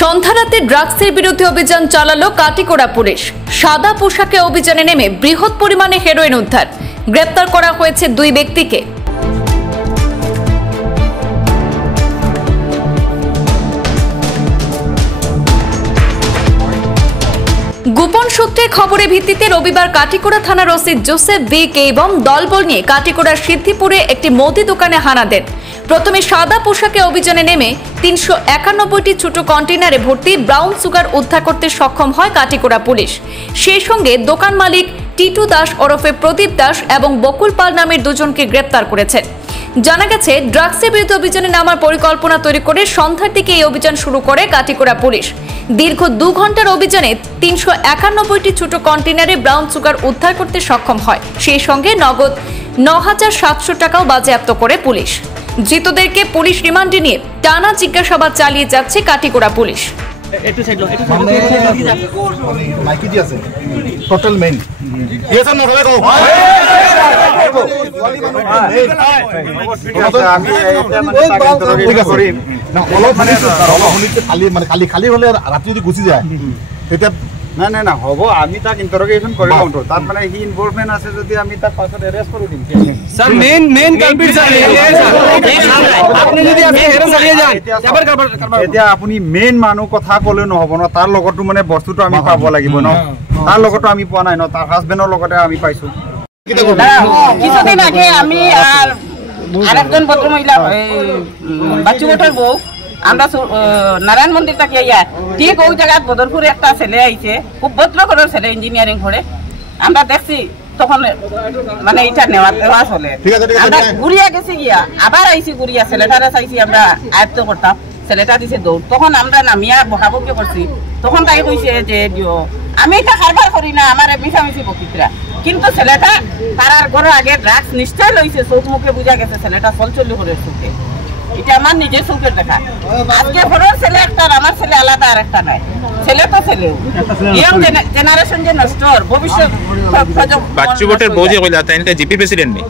সন্ধ্যারাতে ড্রাগসের বিরুদ্ধে অভিযান চালালো কাটিগড়া পুলিশ। সাদা পোশাকে অভিযানে নেমে বৃহৎ পরিমাণে হেরোইন উদ্ধার, গ্রেপ্তার করা হয়েছে 2 ব্যক্তিকে। গোপন সূত্রের খবরের ভিত্তিতে রবিবার কাটিগড়া থানার ওসি জোসেফ ভিকে এবং দলবল নিয়ে কাটিগড়ার সিদ্ধিপুরে একটি মুদি দোকানে হানা দেন। প্রথমে সাদা পোশাকে অভিযানে নেমে 391টি ছোট কন্টেনারে ভর্তি ব্রাউন সুগার উদ্ধার করতে সক্ষম হয় কাটিগড়া পুলিশ। সেই সঙ্গে দোকান মালিক টিটু দাস ওরফে প্রদীপ দাস এবং বকুল পাল নামের 2 জনকে গ্রেপ্তার করেছে। জানা গেছে, ড্রাগসের বিরুদ্ধে অভিযানে নামার পরিকল্পনা তৈরি করে সন্ধ্যার দিকে এই অভিযান শুরু করে কাটিগড়া পুলিশ। দীর্ঘ 2 ঘন্টার অভিযানে 391টি ছোট কন্টেনারে ব্রাউন সুগার উদ্ধার করতে সক্ষম হয়। সেই সঙ্গে নগদ 9,700 টাকাও বাজেয়াপ্ত করে পুলিশ। ধৃতদেরকে পুলিশ রিমান্ডে নিয়ে টানা জিজ্ঞাসাবাদ চালিয়ে যাচ্ছে কাটিগড়া পুলিশ। খালি হলে রাত্রি যদি গুছি যায় এটা না না হবো। আমি তাক ইন্টারোগেশন করে কাউন্টার তার মানে হি ইনভলভমেন্ট আছে যদি আমি তাক পাছত অ্যারেস্ট করে দিম স্যার। মেন কালপিট স্যার আপনি যদি আপনি হেরান চালিয়ে যান এবাৰ কারবার এতিয়া আপুনি মেইন মানুহ কথা কলে নহব ন, তাৰ লগতো মানে বস্তুটো আমি পাব লাগিব ন, তাৰ লগতো আমি পোৱা নাই ন, তাৰ হাজবেণ্ডৰ লগতে আমি পাইছো। কিছুদিন আগে আমি আর আরেকজন ভদ্রমহিলা বাচ্চুগোটার বউ আমরা নারায়ণ মন্দির থেকে ইয়া ঠিক ওই জায়গায় বদরপুরে একটা ছেলে আইছে, খুব ভদ্র করে ছেলে, ইঞ্জিনিয়ারিং করে। আমরা দেখছি তখন মানে এটা নেওয়া চলে। আমরা ঘুরিয়া গেছি গিয়া আবার আইসি ঘুরিয়া ছেলেটারে চাইছি আমরা আয়ত্ত করতাম, ছেলেটা দিছে দৌড়। তখন আমরা নামিয়া বকাবকি করছি, তখন তাই কইছে যে আমি এটা কারবার করি না, আমার মিশামিশি বকিতরা। কিন্তু ছেলেটা তার ঘরের আগে ড্রাগস নিশ্চয় লইছে, চোখ মুখে বুঝা গেছে ছেলেটা চলচলি করে চোখে। এটা আমার নিজের চোখের দেখা। আজকে ঘরের ছেলে একটা, আমার ছেলে আলাদা আর একটা নাই। ছেলে তো ছেলে, ইয়ং জেনারেশন যে নষ্ট ভবিষ্যৎ। বাচ্চু ভোটের বউ যে কইলা তাই জিপি প্রেসিডেন্ট নেই।